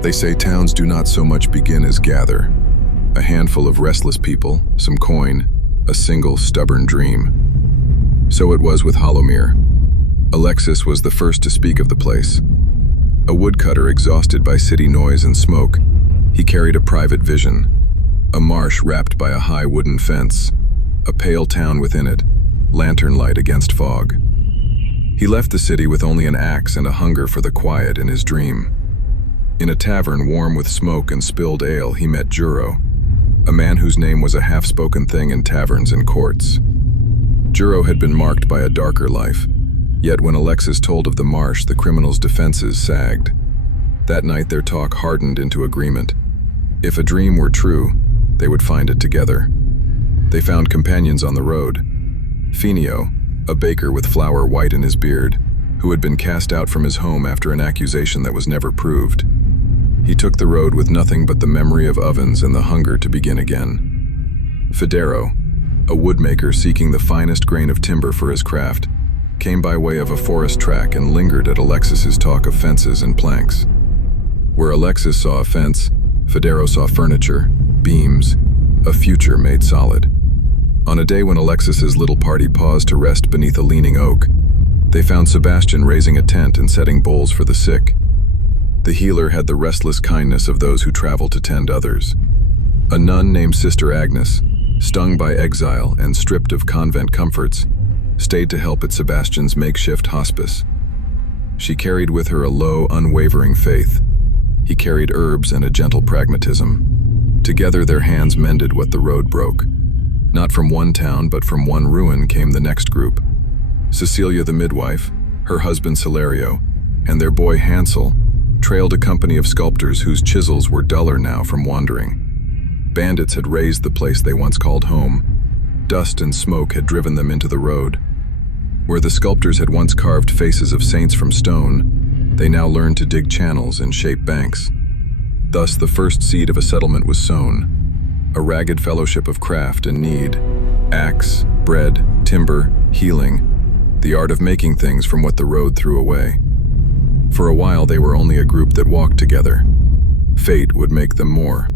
They say towns do not so much begin as gather. A handful of restless people, some coin, a single stubborn dream. So it was with Hollowmere. Alexis was the first to speak of the place. A woodcutter exhausted by city noise and smoke, he carried a private vision. A marsh wrapped by a high wooden fence, a pale town within it, lantern light against fog. He left the city with only an axe and a hunger for the quiet in his dream. In a tavern warm with smoke and spilled ale, he met Juro, a man whose name was a half-spoken thing in taverns and courts. Juro had been marked by a darker life, yet when Alexis told of the marsh, the criminal's defenses sagged. That night their talk hardened into agreement. If a dream were true, they would find it together. They found companions on the road. Finio, a baker with flour white in his beard, who had been cast out from his home after an accusation that was never proved. He took the road with nothing but the memory of ovens and the hunger to begin again. Federo, a woodmaker seeking the finest grain of timber for his craft, came by way of a forest track and lingered at Alexis's talk of fences and planks. Where Alexis saw a fence, Federo saw furniture, beams, a future made solid. On a day when Alexis's little party paused to rest beneath a leaning oak, they found Sebastian raising a tent and setting bowls for the sick. The healer had the restless kindness of those who travel to tend others. A nun named Sister Agnes, stung by exile and stripped of convent comforts, stayed to help at Sebastian's makeshift hospice. She carried with her a low, unwavering faith. He carried herbs and a gentle pragmatism. Together their hands mended what the road broke. Not from one town, but from one ruin came the next group. Cecilia the midwife, her husband Celerio, and their boy Hansel trailed a company of sculptors whose chisels were duller now from wandering. Bandits had razed the place they once called home. Dust and smoke had driven them into the road. Where the sculptors had once carved faces of saints from stone, they now learned to dig channels and shape banks. Thus the first seed of a settlement was sown, a ragged fellowship of craft and need, axe, bread, timber, healing, the art of making things from what the road threw away. For a while they were only a group that walked together. Fate would make them more.